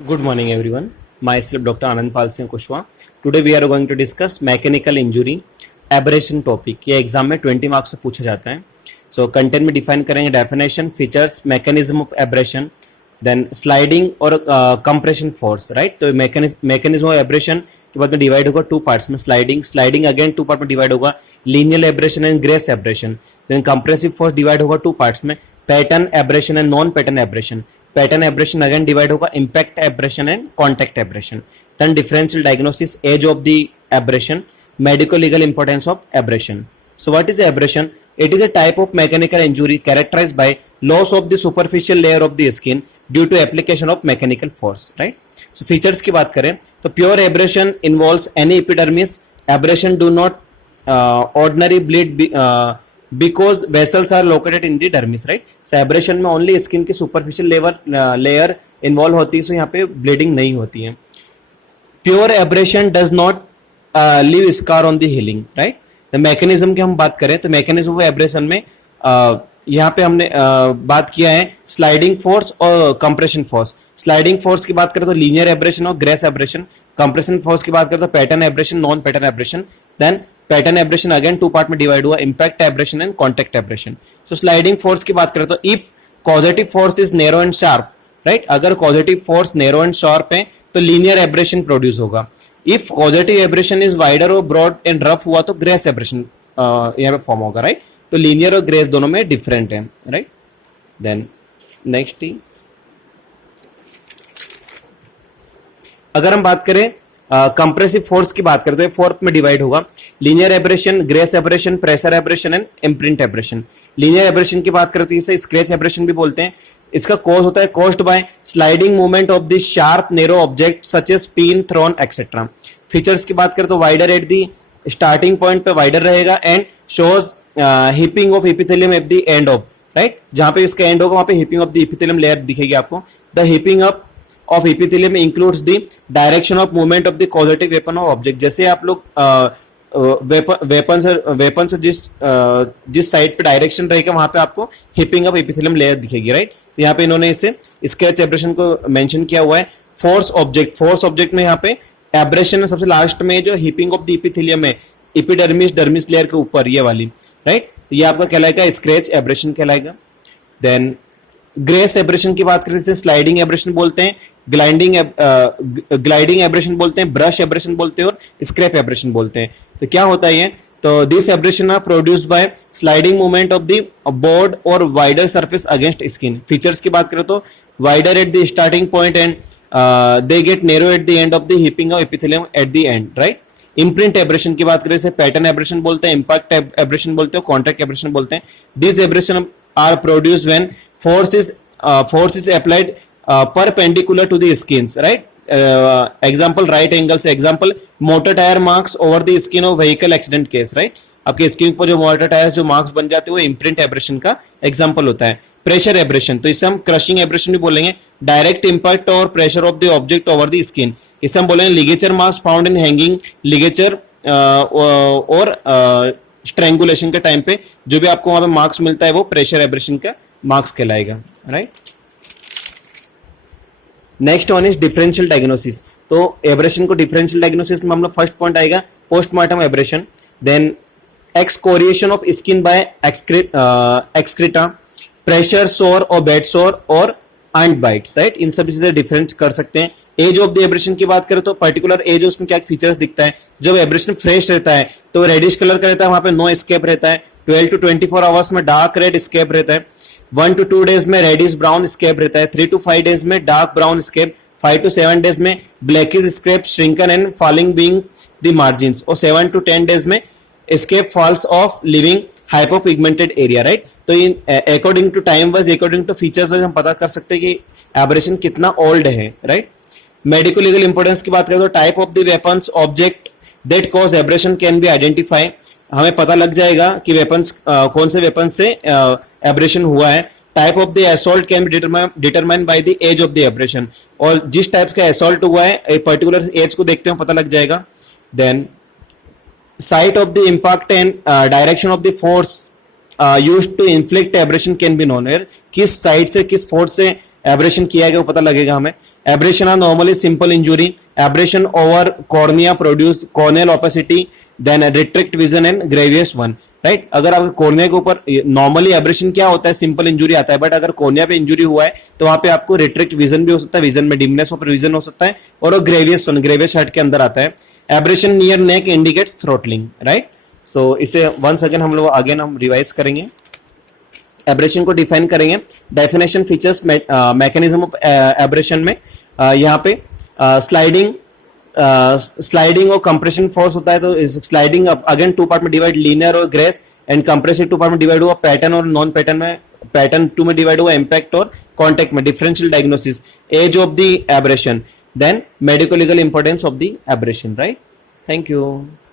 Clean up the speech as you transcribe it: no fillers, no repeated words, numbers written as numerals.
Good morning, everyone. Myself, Dr. Anand Pal Singh Kushwa. Today we are going to discuss mechanical injury aberration topic. ये exam में 20 marks से पूछा जाता है. So content में define करेंगे definition, features, mechanism of abrasion, then sliding और compression force, right. तो मैकेनिज्म ऑफ एब्रेशन के बाद में डिवाइड होगा टू पार्ट्स में. स्लाइडिंग अगेन टू पार्ट में डिवाइड होगा, linear abrasion and graze abrasion. Then compressive force divide होगा टू पार्ट्स में, pattern abrasion and non pattern abrasion. Pattern abrasion again divide होगा impact abrasion and contact abrasion. Then differential diagnosis, age of the abrasion, medico legal importance of abrasion. So what is abrasion? It is a type of mechanical injury characterized by loss of the superficial layer of the skin due to application of mechanical force, right? So features की बात करें तो pure abrasion involves any epidermis. Abrasion do not ordinary bleed because vessels are located in the dermis, right? So abrasion में only skin की superficial layer involve होती है, so यहाँ पे bleeding नहीं होती है. Pure abrasion does not leave scar on the healing, right? तो मैकेनिज्म की हम बात करें तो मैकेनिज्म ऑफ एब्रेशन में यहाँ पे हमने बात किया है स्लाइडिंग फोर्स और कंप्रेशन फोर्स. स्लाइडिंग फोर्स की बात करें तो लीनियर एब्रेशन और ग्रेस एब्रेशन. कंप्रेशन फोर्स की बात करें तो pattern abrasion, non pattern abrasion. Then pattern abrasion again two part में डिवाइड हुआ, impact abrasion and contact abrasion. So sliding force की बात करें तो if positive force is narrow and sharp, right, अगर positive force narrow and sharp है तो linear abrasion produce होगा. If positive abrasion is wider और ब्रॉड एंड रफ हुआ तो ग्रेस एब्रेशन यहाँ पे फॉर्म होगा, राइट. तो लीनियर और ग्रेस दोनों में डिफरेंट है, राइट. देन नेक्स्ट इज, अगर हम बात करें कंप्रेसिव फोर्स की बात करें तो ये फोर्थ में डिवाइड होगा, linear abrasion, graze abrasion, pressure abrasion and imprint abrasion. Linear abrasion की बात करें तो इसे स्क्रैच एब्रेशन भी बोलते हैं. इसका कॉज होता है caused by sliding movement of the sharp narrow object such as pin, thorn etcetera. Features की बात करें तो wider at the starting point पे वाइडर रहेगा and shows heaping of epithelium at the end of, right, जहां पे इसका end होगा वहां पे heaping of the epithelium layer दिखेगी आपको. The heaping up of epithelium includes the direction of movement of the positive weapon of object. जैसे आप लोग वेपन से जिस साइड पे डायरेक्शन रहेगा वहां पे आपको हिपिंग अप एपिथेलियम लेयर दिखेगी, राइट. तो यहाँ पे इन्होंने इसे स्क्रैच एब्रेशन को मेंशन किया हुआ है. फोर्स ऑब्जेक्ट में यहाँ पे एब्रेशन सबसे लास्ट में जो हिपिंग ऑफ द एपिथेलियम है एपिडर्मिस डर्मिस लेयर के ऊपर, ये वाली, राइट. ये आपका कहलाएगा स्क्रैच एब्रेशन कहलाएगा. देन ग्रेस एब्रेशन की बात करें तो स्लाइडिंग एब्रेशन बोलते हैं, ग्लाइडिंग एब्रेशन बोलते हैं, ब्रश एब्रेशन बोलते हैं और स्क्रैप एब्रेशन बोलते हैं. तो क्या होता है ये, तो this abrasion are produced by sliding movement of the board और wider surface against skin. Features की बात करें तो wider at the starting point and they get narrow at the end of the heaping of epithelium at the end, right. Imprint abrasion की बात करें इसे pattern abrasion बोलते हैं, इम्पैक्ट एब्रेशन बोलते हैं, कॉन्टैक्ट एब्रेशन बोलते हैं. This abrasion are produced when force is applied perpendicular to the skins, right. Example right angles, example motor tire marks over the skin of vehicle accident case, right. आपके skin पर जो motor tyre जो marks बन जाते हैं वो imprint abrasion का example होता है. प्रेशर एब्रेशन तो इसे हम क्रशिंग एब्रेशन भी बोलेंगे. डायरेक्ट इंपैक्ट और pressure of the object over the skin, इसे हम बोलेंगे ligature marks found in hanging ligature और स्ट्रेंगुलेशन के टाइम पे जो भी आपको वहां पे मार्क्स मिलता है वो प्रेशर एब्रेशन का मार्क्स कहलाएगा, right. Next one is differential diagnosis. तो एब्रेशन को डिफरेंशियल डायग्नोसिस में हम लोग फर्स्ट पॉइंट आएगा postmortem abrasion. Then excoriation of skin by excreta, pressure sore और बेड सोर और एंड बाइट्स, राइट. इन सब चीजें डिफरेंस कर सकते हैं. एज ऑफ द एब्रेशन की बात करें तो पर्टिकुलर एज उसमें क्या फीचर्स दिखता है. जब एब्रेशन फ्रेश रहता है तो रेडिश कलर का रहता है, वहां पे नो स्केप रहता है. 12 to 24 आवर्स में डार्क रेड स्केप रहता है. 1 to 2 डेज में रेडिश ब्राउन स्केप रहता है. 3 to 5 डेज में dark brown scab. 5 to 7 days में blackish scab shrunken and falling being the margins. और 7 to 10 डेज में scab falls off living hypopigmented area, right. तो in according to time wise, according to features wise हम पता कर सकते हैं कि एब्रेशन कितना ओल्ड है, राइट. मेडिको लीगल इंपोर्टेंस की बात करें तो type of the weapons object that cause abrasion can be identify. हमें पता लग जाएगा कि वेपन्स कौन से वेपन से एब्रेशन हुआ है. Type of the assault can be determined by the age of the abrasion, और जिस टाइप का असॉल्ट हुआ है एक पर्टिकुलर एज को देखते हैं पता लग जाएगा. Then site of the impact and direction of the force used to inflict abrasion can be known. किस साइड से किस फोर्स से एब्रेशन किया गया वो पता लगेगा हमें। Abrasion are normally simple injury, abrasion over cornea produce corneal opacity, then restrict vision and grievous one, right. अगर आप कॉर्निया के ऊपर नॉर्मली एब्रेशन क्या होता है, सिंपल इंजुरी आता है, बट अगर कॉर्निया पे इंजुरी हुआ है तो वहां पे आपको रिट्रिक्ट विजन भी हो सकता है, विजन में डिमनेस ऑफ विजन हो सकता है, और वो ग्रेवियस वन, ग्रेवियस हेड के अंदर आता है। एब्रेशन नियर नेक इंडिकेट्स थ्रोटलिंग, राइट। सो इसे वंस अगेन हम लोग आगे हम रिवाइज करेंगे, एब्रेशन को डिफाइन करेंगे। Definition, features, mechanism of abrasion में यहाँ पे स्लाइडिंग और कंप्रेशन फोर्स होता है। तो स्लाइडिंग अगेन टू पार्ट में डिवाइड, लीनियर और graze, and compressive two part में डिवाइड हुआ, पैटर्न और नॉन पैटर्न में, पैटर्न टू में डिवाइड हुआ, इम्पैक्ट और कॉन्टेक्ट में। Differential diagnosis, age of the abrasion, then medico legal importance of the abrasion, right. Thank you.